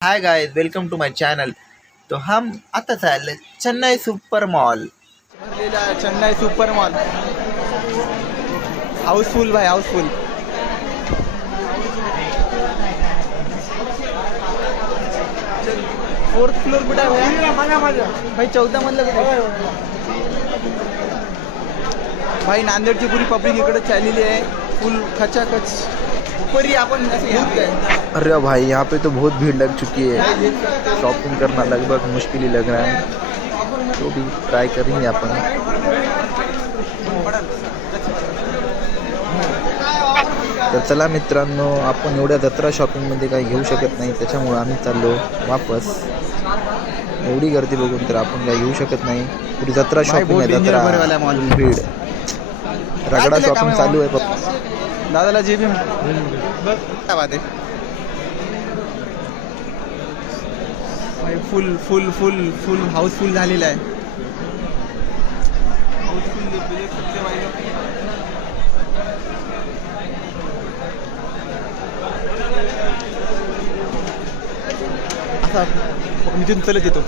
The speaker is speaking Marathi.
High guys, welcome to my channel. तो हम आता चालले चेन्नई सुपर मॉल. भरलेला चेन्नई सुपर मॉल हाऊसफुल भाई, हाऊसफुल. फोर्थ फ्लोर कुठे आहे भाई? 14 मधलं कुठे भाई? नांदेडची पूरी पब्लिक इकडे चाललेली आहे, फुल खचाखच. ऊपर ही अपन अरे भाई, यहाँ पे तो बहुत भीड़ लग चुकी है. शॉपिंग करना लगभग मुश्किल ही लग रहा है, तो भी ट्राय करेंगे अपन. तर चला मित्रांनो, आपण एवढ्या जत्रा शॉपिंगमध्ये काही घेऊ शकत नाही, त्याच्यामुळे आम्ही चाललो वापस. एवढी गर्दी बघून तर आपण काही घेऊ शकत नाही. पुरी जत्रा शॉपिंग आहे, जत्रा भीड, रगडा शॉपिंग चालू आहे. दादाला जे बी काय बात आहे, फुल फुल फुल फुल हाऊसफुल झालेला आहे. असा मी तिथून चलत येतो.